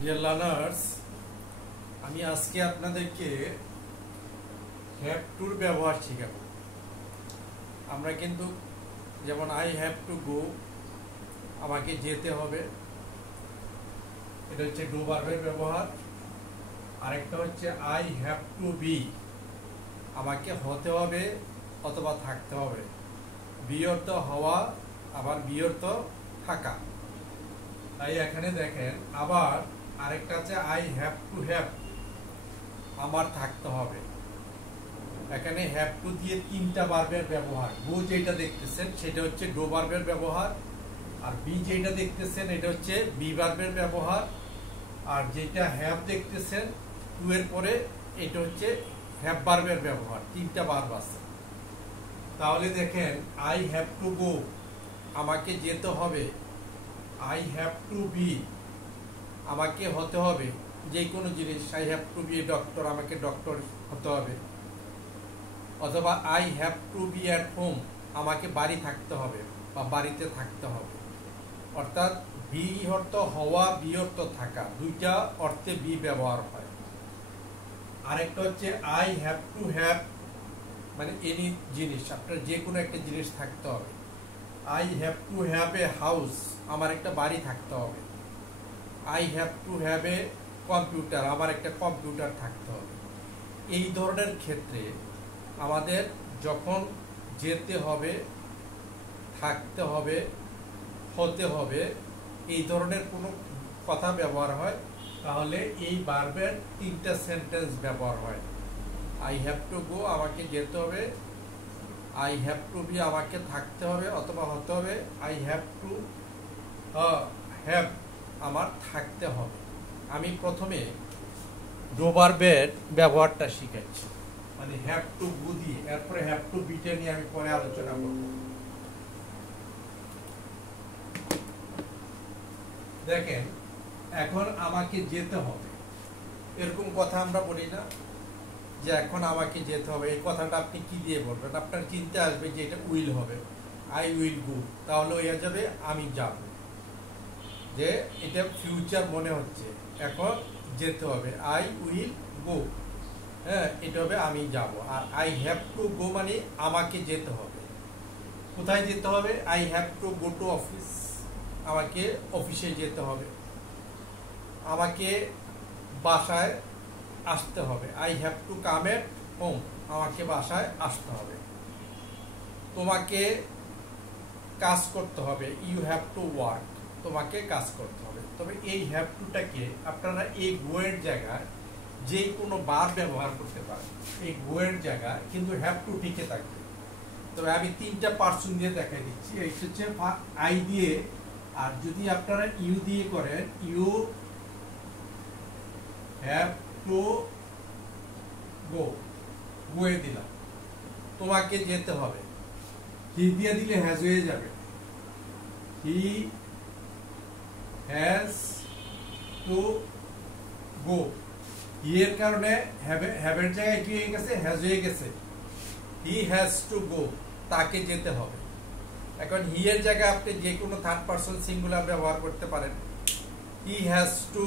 Dear learners, আমি আজকে আপনাদেরকে হ্যাভ টুর ব্যবহার শেখাবো। আমরা কিন্তু যেমন আই হ্যাভ টু গো, আমাকে যেতে হবে, এটা হচ্ছে ডু ভার্বের ব্যবহার। আরেকটা হচ্ছে আই হ্যাভ টু বি, আমাকে হতে হবে অথবা থাকতে হবে। বি অর্থ হওয়া, আবার বি অর্থ থাকা। তাই এখানে দেখেন আবার আরেকটা আছে আই হ্যাভ টু হ্যাভ, আমার থাকতে হবে। এখানে হ্যাভ টু দিয়ে তিনটা ভার্বের ব্যবহার। গো যেটা দেখতেছেন সেটা হচ্ছে ডু ভার্বের ব্যবহার, আর বি যেটা দেখতেছেন এটা হচ্ছে বি ভার্বের ব্যবহার, আর যেটা হ্যাভ দেখতেছেন টু এর পরে এটা হচ্ছে হ্যাভ ভার্বের ব্যবহার। তিনটা ভার্ব আছে। তাহলে দেখেন আই হ্যাভ টু গো, আমাকে যেতে হবে। আই হ্যাভ টু বি, আমাকে হতে হবে যে কোনো জিনিস। I have to be a doctor, আমাকে ডক্টর হতে হবে। অথবা I have to be at home, আমাকে বাড়ি থাকতে হবে বা বাড়িতে থাকতে হবে। অর্থাৎ বি অর্থ হওয়া, বি অর্থ থাকা, দুইটা অর্থে বি ব্যবহার হয়। আরেকটা হচ্ছে আই হ্যাভ টু হ্যাভ, মানে এনি জিনিস, আপনার যে কোনো একটা জিনিস থাকতে হবে। I have to have a house, আমার একটা বাড়ি থাকতে হবে। I have to have a computer, আমার একটা কম্পিউটার থাকতে হবে। এই ধরনের ক্ষেত্রে আমাদের যখন যেতে হবে, থাকতে হবে, হতে হবে, এই ধরনের কোনো কথা ব্যবহার হয়, তাহলে এই ভার্বের তিনটা সেন্টেন্স ব্যবহার হয়। আই হ্যাভ টু গো, আমাকে যেতে হবে। আই হ্যাভ টু বি, আমাকে থাকতে হবে অথবা হতে হবে। আই হ্যাভ টু হ্যাভ, আমার থাকতে হবে। আমি প্রথমে ডু ভার্বের ব্যবহারটা শিখাচ্ছি, মানে হ্যাভ টু গো দিয়ে, এরপরে হ্যাভ টু বিটা নিয়ে আমি পরে আলোচনা করব। দেখেন এখন আমাকে যেতে হবে, এরকম কথা আমরা বলি না যে এখন আমাকে যেতে হবে। এই কথাটা আপনি কি দিয়ে বলবেন? আপনার চিন্তা আসবে যে এটা উইল হবে, আই উইল গো, তাহলে হয়ে যাবে আমি যাব। যে এটা ফিউচার মনে হচ্ছে, এখন যেতে হবে, আই উইল গো, হ্যাঁ এটা হবে আমি যাব। আর আই হ্যাভ টু গো মানে আমাকে যেতে হবে। কোথায় যেতে হবে? I have to go to office, আমাকে অফিসে যেতে হবে। আমাকে বাসায় আসতে হবে, I have to come at home, আমাকে বাসায় আসতে হবে। তোমাকে কাজ করতে হবে, ইউ হ্যাভ টু ওয়ার্ক, তোমাকে কাজ করতে হবে। তবে এই হ্যাভ টুটাকে আপনারা এই গো এর জায়গায় যে কোনো বার ব্যবহার করতে পারেন। এই গো এর জায়গায় কিন্তু হ্যাভ টু টিকে থাকবে। তবে আমি তিনটা পার্সন দিয়ে দেখাই দিচ্ছি। এই হচ্ছে আই দিয়ে, আর যদি আপনারা ইউ দিয়ে করেন, ইউ হ্যাভ টু গো, গোয়ে দিলাম। তোমাকে যেতে হবে, হি দিয়ে দিলে হ্যাজ হয়ে যাবে। হি হ্যাজ টু গো, হি এর কারণে হ্যাভের জায়গায় কি হয়ে গেছে? হ্যাজ হয়ে গেছে। হি হ্যাজ টু গো, তাকে যেতে হবে। এখন হি এর জায়গায় আপনি যে কোনো থার্ড পারসন সিঙ্গুলার ব্যবহার করতে পারেন। হি has two,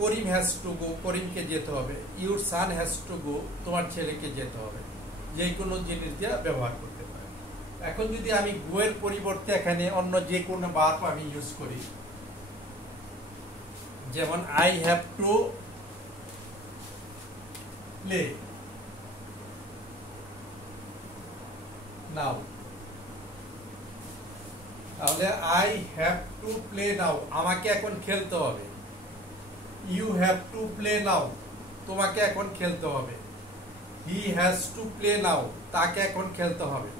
Karim has to go, করিমকে যেতে হবে। Your sun has to go, তোমার ছেলেকে যেতে হবে। যে কোনো জিনিস দিয়ে ব্যবহার করতে পারে। এখন যদি আমি গো এর পরিবর্তে এখানে অন্য যে কোনো ভার্ব আমি ইউজ করি, যেমন I have to play now, তাহলে I have to play now, আমাকে এখন খেলতে হবে। You have to play now, তোমাকে এখন খেলতে হবে। He has to play now, তাকে এখন খেলতে হবে।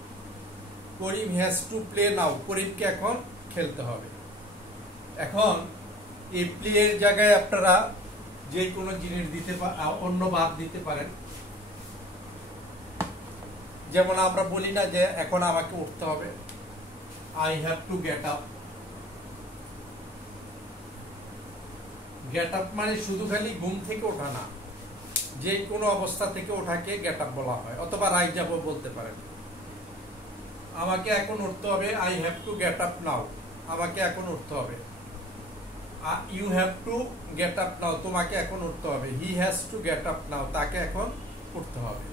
Karim has to play now, করিমকে এখন খেলতে হবে। এখন এই প্লে এর জায়গায় আপনারা যে কোনো জিনিস দিতে অন্য ভাব দিতে পারেন। যেমন আমরা বলি না যে এখন আমাকে উঠতে হবে, I have to get up. Get up মানে শুধু খালি ঘুম থেকে ওঠা না, যে কোনো অবস্থা থেকে ওঠাকে গেট আপ বলা হয়। অথবা রাইজ আপ বলতে পারেন। আমাকে এখন উঠতে হবে, I have to get up now, আমাকে এখন উঠতে হবে। You have to get up now, তোমাকে এখন উঠতে হবে। He has to get up now, তাকে এখন উঠতে হবে।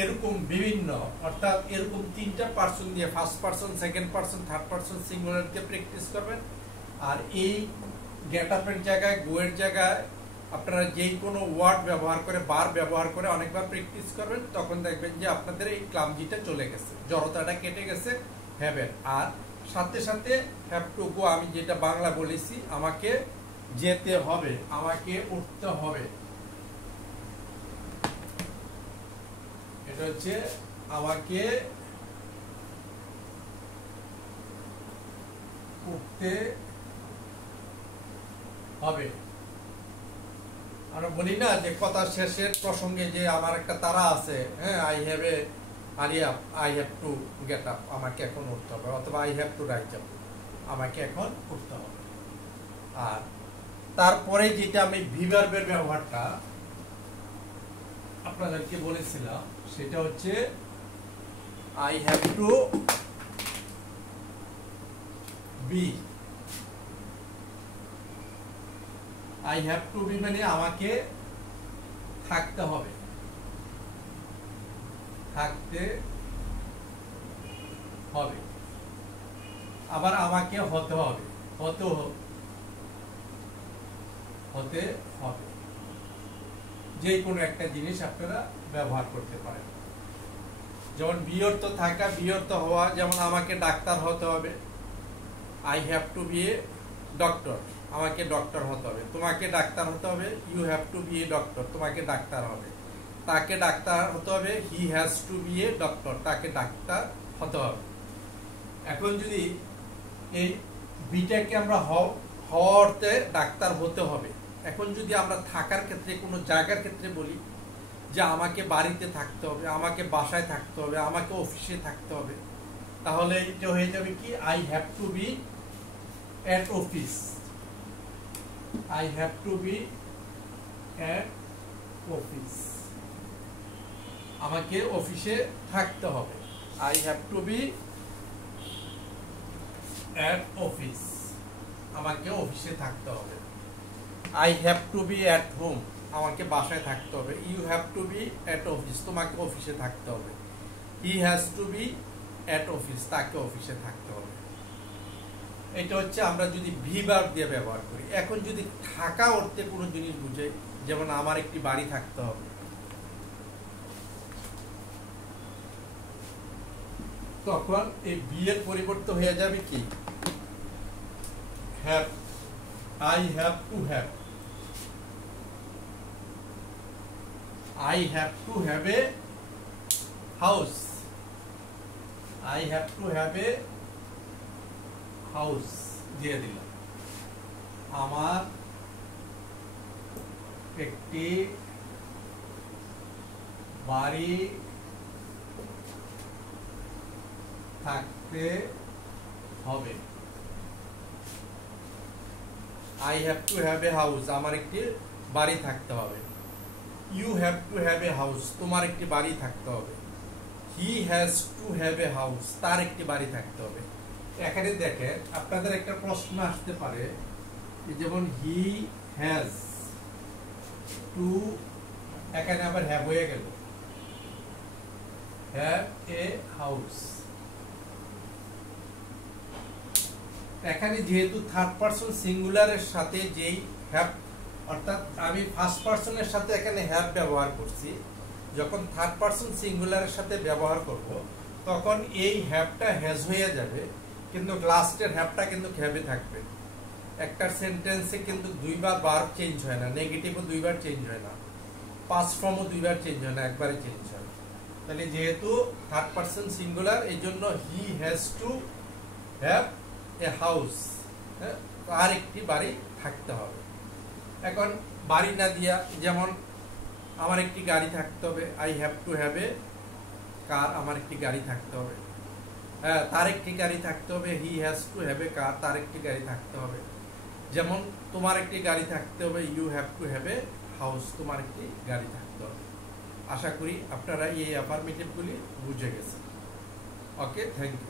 এরকম বিভিন্ন, অর্থাৎ এরকম তিনটা পার্সন দিয়ে, first person, second person, third person singular দিয়ে প্র্যাকটিস করবেন। আর এই গেট আপের জায়গায়, গো এর জায়গায় আপনারা যেই কোনো ওয়ার্ড ব্যবহার করে, বার ব্যবহার করে অনেকবার প্র্যাকটিস করবেন, তখন দেখবেন যে আপনাদের এই ক্লামজিটা চলে গেছে, জড়তাটা কেটে গেছে, হ্যাভেন। আর সাথে সাথে হ্যাভ টু গো, আমি যেটা বাংলা বলেছি, আমাকে যেতে হবে, আমাকে উঠতে হবে, এটা হচ্ছে আমাকে উঠতে হবে। আমরা বলি না যে কথা শেষের প্রসঙ্গে যে আমার একটা তারা আছে, হ্যাঁ, I have a area, I have to get up, আমাকে এখন উঠতে হবে, অথবা I have to rise up, আমাকে এখন উঠতে হবে। আর তারপরে যেটা আমি ভিভার্বের ব্যবহারটা আপনাদেরকে বলেছিলাম, সেটা হচ্ছে I have to be. I have to be মানে আমাকে থাকতে হবে, থাকতে হবে। আবার আমাকে হতে হবে, হতে হবে। যে কোনো একটা জিনিস আপনারা ব্যবহার করতে পারেন। যেমন বি অর্থ থাকা, বি অর্থ হওয়া, যেমন আমাকে ডাক্তার হতে হবে, I have to be a doctor, আমাকে ডক্টর হতে হবে। তোমাকে ডাক্তার হতে হবে, you have to be a doctor, তোমাকে ডাক্তার হবে। তাকে ডাক্তার হতে হবে, he has to be a doctor, তাকে ডাক্তার হতে হবে। এখন যদি এই বিটাকে আমরা হওয়া অর্থে ডাক্তার হতে হবে, এখন যদি আমরা থাকার ক্ষেত্রে, কোনো জায়গার ক্ষেত্রে বলি যে আমাকে বাড়িতে থাকতে হবে, আমাকে বাসায় থাকতে হবে, আমাকে অফিসে থাকতে হবে, তাহলে এটা হয়ে যাবে কি, I have to be at office, I have to be at office, আমাকে অফিসে থাকতে হবে, I have to be at office, আমাকে অফিসে থাকতে হবে। I have to be at home, আমাকে বাসায় থাকতে হবে। You have to be at office, তোমাকে অফিসে থাকতে হবে। He has to be at office, তাকে অফিসে থাকতে হবে। এটা হচ্ছে আমরা যদি ভিভার্ব দিয়ে ব্যবহার করি। এখন যদি থাকা অর্থে কোনো জিনিস বুঝে, যেমন আমার একটি বাড়ি থাকতে হবে, তখন এই বি এর পরিবর্তে হয়ে যাবে কি, have, I have to have, I have to have a house, I have to have a house দিয়ে দিলাম। আমার একটি বাড়ি থাকতে হবে, I have to have a house, আমার একটি বাড়ি থাকতে হবে। You have to have a house, তোমার একটি বাড়ি থাকতে হবে। He has to have a house, তার একটি বাড়ি থাকতে হবে। এখানে দেখেন আপনাদের একটা প্রশ্ন আসতে পারে, যেমন he has to, এখানে আবার have হয়ে গেল, have a house। এখানে যেহেতু থার্ড পারসন সিঙ্গুলারের সাথে যেই হ্যাভ, অর্থাৎ আমি ফার্স্ট পারসনের সাথে এখানে হ্যাভ ব্যবহার করছি, যখন থার্ড পারসন সিঙ্গুলারের সাথে ব্যবহার করব, তখন এই হ্যাভটা হ্যাজ হয়ে যাবে, কিন্তু লাস্টের হ্যাভটা কিন্তু হ্যাভে থাকবে। একটা সেন্টেন্সে কিন্তু দুইবার ভার্ব চেঞ্জ হয় না, নেগেটিভও দুইবার চেঞ্জ হয় না, পাস্ট ফর্মও দুইবার চেঞ্জ হয় না, একবারে চেঞ্জ হয়। তাহলে যেহেতু থার্ড পারসন সিঙ্গুলার, এই জন্য he has to have a house, আর একটি বাড়ি থাকতে হবে। এখন বাড়ি না দিয়া, যেমন আমার একটি গাড়ি থাকতে হবে, I have to have a car, আমার একটি গাড়ি থাকতে হবে। হ্যাঁ, তার একটি গাড়ি থাকতে হবে, he has to have a car, তার একটি গাড়ি থাকতে হবে। যেমন তোমার একটি গাড়ি থাকতে হবে, you have to have a house, তোমার একটি গাড়ি থাকতে হবে। আশা করি আপনারা এই অ্যাফার্মেটিভগুলি বুঝে গেছেন। ওকে, থ্যাংক ইউ।